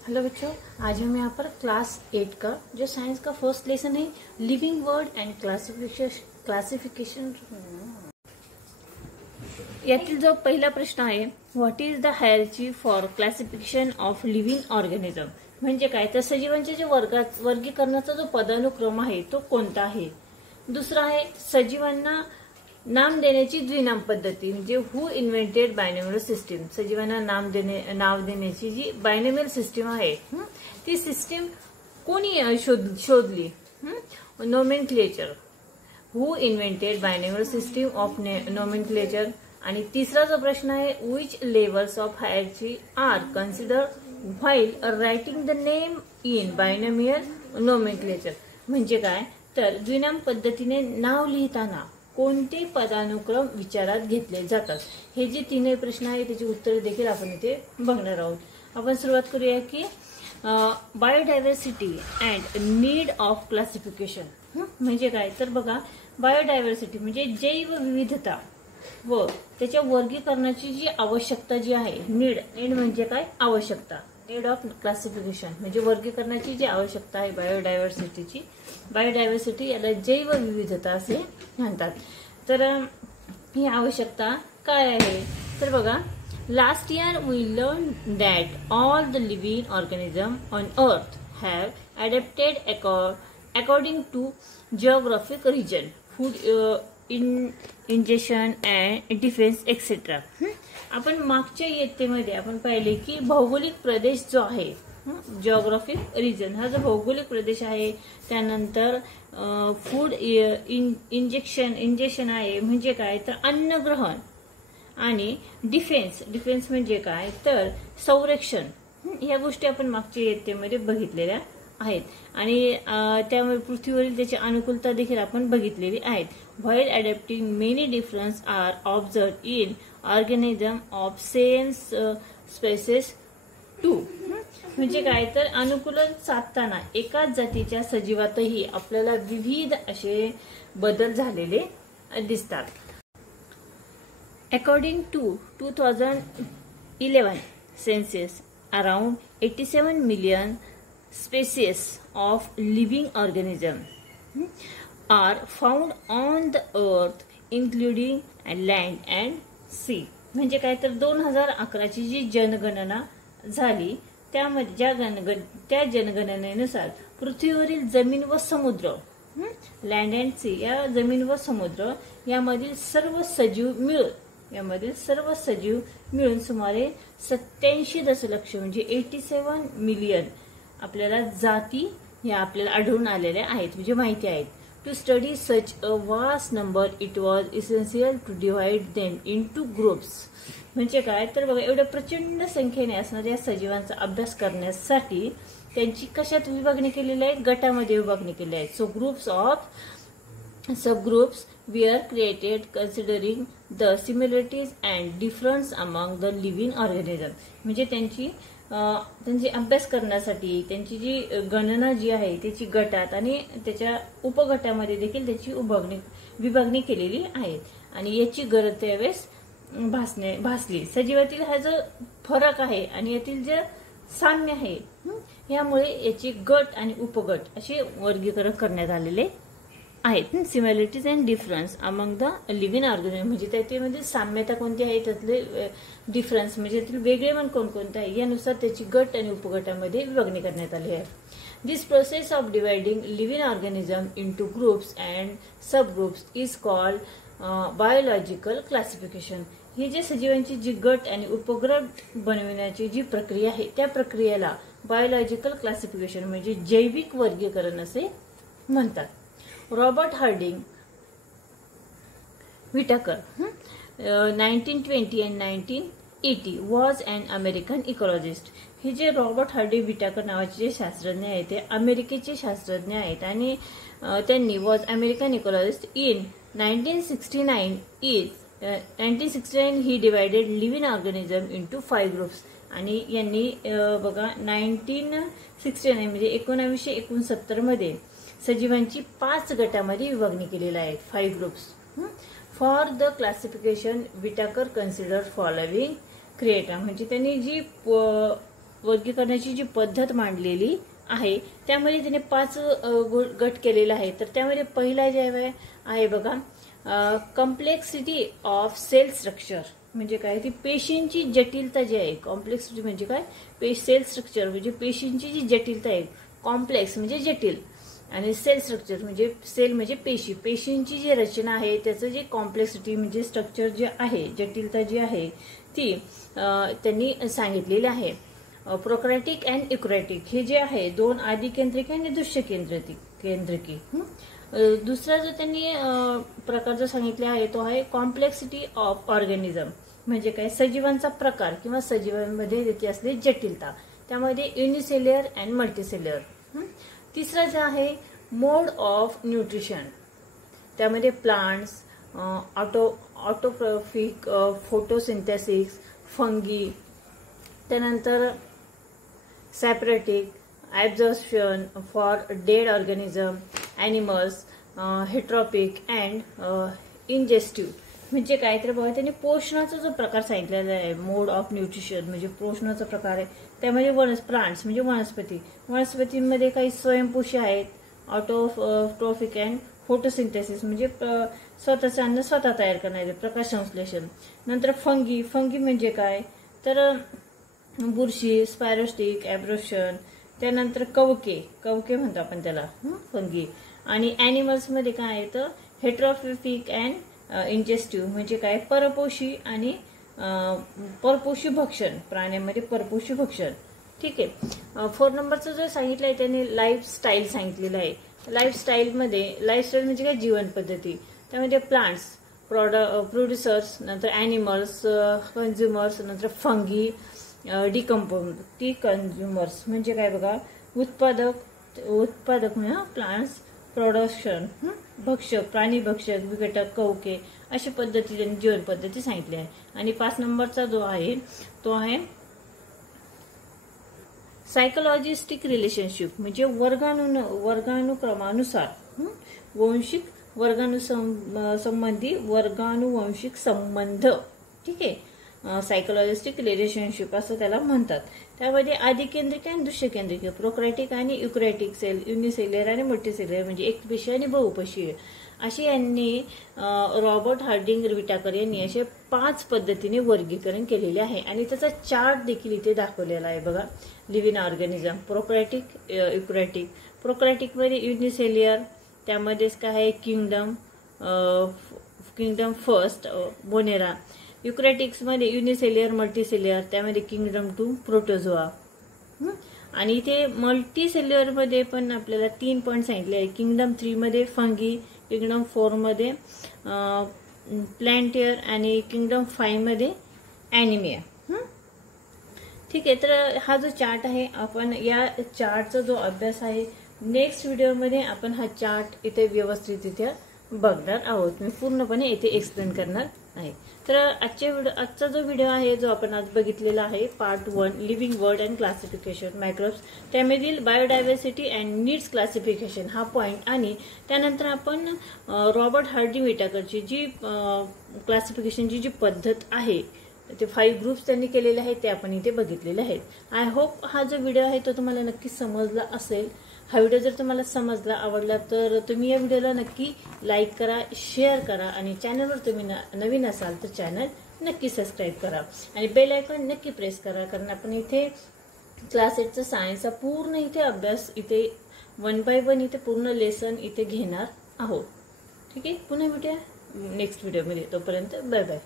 Hello बच्चों, आज हम यहाँ पर क्लास 8 का जो साइंस का फर्स्ट लेसन है लिविंग वर्ड एंड क्लासिफिकेशन यातील जो पहिला प्रश्न आहे, what is the hierarchy for classification of living organism. म्हणजे काय, तर सजीवांच्या जे वर्गीकरणाचा जो पदानुक्रम आहे तो कोणता आहे. दुसरा आहे सजीवांना नाम देण्याची द्विनाम पद्धती, म्हणजे हु इन्व्हेंटेड बायनॉमियल सिस्टीम. सजीवांना नाव देण्याची जी बायनॉमियल सिस्टीम आहे ती सिस्टीम कोणी शोधली. Nomenclature, who invented binomial system of nomenclature. आणि तिसरा जो प्रश्न आहे, which levels of hierarchy are considered while writing the name in binomial nomenclature. म्हणजे काय, तर द्विनाम पद्धतीने नाव लिहिताना कोणते पदानुक्रम विचारात घेतले जातात. हे जे तीनही प्रश्न आहेत त्याची उत्तरे देखील आपण इथे बघणार आहोत. आपण सुरुवात करूया की biodiversity and need of classification. म्हणजे काय, तर बघा, बायोडायव्हर्सिटी म्हणजे जैवविविधता व त्याच्या वर्गीकरणाची जी आवश्यकता जी आहे. नीड म्हणजे काय, आवश्यकता. नीड ऑफ क्लासिफिकेशन म्हणजे वर्गीकरणाची जी आवश्यकता आहे बायोडायव्हर्सिटीची. बायोडायव्हर्सिटी याला जैवविविधता असे म्हणतात. तर ही आवश्यकता काय आहे, तर बघा, last year we learn that all the living organism on earth have adapted according to geographic region, food ingestion and defence etcetera. आपण मागच्या इयत्तेमध्ये आपण पाहिले की भौगोलिक प्रदेश जो आहे, जिओग्राफिक रिजन हा जो भौगोलिक प्रदेश आहे, त्यानंतर फूड इंजेक्शन आहे म्हणजे काय, तर अन्नग्रहण. आणि डिफेन्स म्हणजे काय, तर संरक्षण. ह्या गोष्टी आपण मागच्या इयत्तेमध्ये बघितलेल्या आहेत. आणि त्यामुळे पृथ्वीवरील त्याची अनुकूलता देखील आपण बघितलेली आहेत. While adapting many difference are observe in organism of same species too. म्हणजे काय, तर अनुकूलन साधताना एकाच जातीच्या सजीवातही आपल्याला विविध असे बदल झालेले दिसतात. According to 2011 census, around 87 million species of living organism are found on the earth including land and sea. म्हणजे काय, तर 2011 ची जी जनगणना झाली त्यामध्ये त्या जनगणनेनुसार पृथ्वीवरील जमीन व समुद्र, लँड अँड सी, या जमीन व समुद्र यामधील सर्व सजीव मिळून सुमारे 87 दशलक्ष म्हणजे 87 मिलियन आपल्याला जाती ह्या आपल्याला आढळून आलेल्या आहेत, म्हणजे माहिती आहेत. To study such a vast number it was essential to divide them into groups. म्हणजे काय, तर बघा, एवढ्या प्रचंड संख्येने असणाऱ्या सजीवांचा अभ्यास करण्यासाठी त्यांची कशात विभागणी केलेली आहे, गटामध्ये विभागणी केली आहे. So subgroups we are created considering the similarities and difference among the living organism. म्हणजे त्यांची अभ्यास करण्यासाठी त्यांची जी गणना जी आहे त्याची गटात आणि त्याच्या उपगटामध्ये देखील त्याची विभागणी केलेली आहे. आणि याची गरज त्यावेळेस भासली. सजीवातील हा जो फरक आहे आणि यातील जे साम्य आहे यामुळे याची गट आणि उपगट असे वर्गीकरण करण्यात आलेले आहेत. Similarities and difference among the living organism म्हणजे त्यामध्ये साम्यता कोणती आहे, त्यातले डिफरन्स म्हणजे त्यातील वेगळेपण कोणकोणते आहे यानुसार त्याची गट आणि उपगटामध्ये विभागणी करण्यात आली आहे. This process of dividing living organism into groups and sub groups is called biological classification. ही जे सजीवांची जी गट आणि उपगट बनविण्याची जी प्रक्रिया आहे त्या प्रक्रियेला बायोलॉजिकल क्लासिफिकेशन म्हणजे जैविक वर्गीकरण असे म्हणतात. Robert Harding Whittaker 1920 and 1980 was an American ecologist. हे जे रॉबर्ट हार्डिंग व्हिटाकर नावाचे जे शास्त्रज्ञ आहेत ते अमेरिकेचे शास्त्रज्ञ आहेत आणि त्यांनी was American इकॉलॉजिस्ट in 1969 he divided living organism into 5 groups. आणि यांनी बघा 1969 म्हणजे 1969 मध्ये सजीवांची 5 गटामध्ये विभागणी केलेली आहे, 5 groups. For the classification Whittaker consider following criteria म्हणजे त्यांनी जी वर्गीकरणाची जी पद्धत मांडलेली आहे त्यामध्ये त्याने 5 गट केलेले आहे. तर त्यामध्ये पहिला जे आहे बघा, कॉम्प्लेक्सिटी ऑफ सेल स्ट्रक्चर म्हणजे काय, ती पेशींची जटिलता जी आहे. कॉम्प्लेक्सिटी म्हणजे काय, सेल स्ट्रक्चर म्हणजे पेशींची जी जटिलता आहे. कॉम्प्लेक्स म्हणजे जटिल आणि सेल स्ट्रक्चर म्हणजे सेल म्हणजे पेशी, पेशींची जी रचना आहे त्याचं जे कॉम्प्लेक्सिटी म्हणजे स्ट्रक्चर जे आहे, जटिलता जी आहे ती त्यांनी सांगितलेली आहे. प्रोकॅरियोटिक अँड युकॅरियोटिक हे जे आहे 2 आदिकेंद्रिकी आणि दृश्य केंद्रिकी. दुसरा जो त्यांनी प्रकार जो सांगितला आहे तो आहे कॉम्प्लेक्सिटी ऑफ ऑर्गॅनिझम म्हणजे काय, सजीवांचा प्रकार किंवा सजीवांमध्ये त्याची असलेली जटिलता. त्यामध्ये युनिसेल्युलर अँड मल्टीसेल्युलर. तिसरा जो आहे मोड ऑफ न्यूट्रिशन, त्यामध्ये प्लांट्स, ऑटोट्रॉफिक, फोटोसिंथेसिस, फंगी, त्यानंतर saprophytic, absorption for dead organism, animals, heterotrophic and ingestive म्हणजे काय, तर बघा त्यांनी पोषणाचा जो प्रकार सांगितलेला आहे. मोड ऑफ न्यूट्रिशन म्हणजे पोषणाचा प्रकार आहे. त्यामध्ये प्लांट्स म्हणजे वनस्पतींमध्ये काही स्वयंपोषी आहेत. ऑटोट्रॉफिक अँड फोटोसिंथेसिस म्हणजे स्वतःचं अन्न स्वतः तयार करणारे, प्रकाश संश्लेषण. नंतर फंगी म्हणजे काय, तर बुरशी, स्पायरोस्टिक, ॲब्झॉर्प्शन. त्यानंतर कवके म्हणतो आपण त्याला फंगी. आणि ॲनिमल्समध्ये काय आहे तर हेट्रॉपिक अँड इंजेस्टिव्ह म्हणजे काय, परपोषी आणि परपोषी भक्षण, प्राण्यांमध्ये परपोषी भक्षण. ठीक आहे. 4 नंबरचं जो सांगितलं आहे त्याने लाईफस्टाईल सांगितलेलं आहे. लाईफस्टाईल म्हणजे काय, जीवन पद्धती. त्यामध्ये प्लांट्स, प्रोड्युसर्स, नंतर ॲनिमल्स, कन्झ्युमर्स, नंतर फंगी, डिकन्झ्युमर्स म्हणजे काय बघा, उत्पादक म्हणजे प्लांट्स, प्रोडक्शन, भक्षक, प्राणी भक्षक, विघटक, कवके अशा पद्धतीने जीवन पद्धती सांगितली आहे. आणि 5 नंबरचा जो आहे तो आहे सायकोलॉजिस्टिक रिलेशनशिप म्हणजे वर्गानुक्रमानुसार वंशिक संबंधी वर्गानुवंशिक संबंध. ठीक आहे, सायकोलॉजिस्टिक रिलेशनशिप असं त्याला म्हणतात. त्यामध्ये आदिकेंद्रिक आणि दृश्य केंद्रिक, प्रोकॅरियोटिक आणि युकॅरियोटिक सेल, युनिसेल्युलर आणि मल्टीसेल्युलर म्हणजे एकपेशीय आणि बहुपेशीय अशी यांनी रॉबर्ट हार्डिंग विटाकर यांनी असे 5 पद्धतीने वर्गीकरण केलेले आहे. आणि त्याचा चार्ट देखील इथे दाखवलेला आहे बघा. Living organism, prokaryotic, eukaryotic. प्रोकॅरियोटिकमध्ये युनिसेल्युलर, त्यामध्येच काय आहे किंगडम फर्स्ट, मोनेरा. युकॅरियोटिक्समध्ये युनिसेल्युलर, मल्टीसेल्युलर, त्यामध्ये किंगडम 2, प्रोटोझोआ. आणि इथे मल्टीसेल्युलरमध्ये पण आपल्याला 3 पॉईंट सांगितले आहे. किंगडम 3 मध्ये फंगी, किंगडम 4 मध्ये प्लॅन्टियर आणि किंगडम 5 मध्ये ॲनिमिया. ठीक आहे, तर हा जो चार्ट आहे आपण या चार्टचा जो अभ्यास आहे नेक्स्ट व्हिडिओमध्ये आपण हा चार्ट इथे व्यवस्थितरित्या बघणार आहोत. मी पूर्णपणे इथे एक्सप्लेन करणार आहे. तर आजचा जो व्हिडिओ आहे जो आपण आज बघितलेला आहे part 1 living world and classification microbes, त्यामधील बायोडायव्हर्सिटी अँड नीड्स क्लासिफिकेशन हा पॉईंट आणि त्यानंतर आपण रॉबर्ट हार्डिंग विटाकरची जी क्लासिफिकेशनची जी पद्धत आहे ते 5 ग्रुप्स त्यांनी केलेले आहेत ते आपण इथे बघितलेले आहेत. आय होप हा जो व्हिडिओ आहे तो तुम्हाला नक्की समजला असेल. हा व्हिडिओ जर तुम्हाला समजला, आवडला तर तुम्ही या व्हिडिओला नक्की लाईक करा, शेअर करा आणि चॅनलवर तुम्ही नवीन असाल तर चॅनल नक्की सबस्क्राईब करा आणि बेल आयकॉन नक्की प्रेस करा. कारण आपण इथे क्लास 8चा सायन्सचा पूर्ण इथे अभ्यास इथे 1 by 1 इथे पूर्ण लेसन इथे घेणार आहोत. ठीक आहे, पुन्हा भेटूया नेक्स्ट व्हिडिओमध्ये. तोपर्यंत बाय बाय.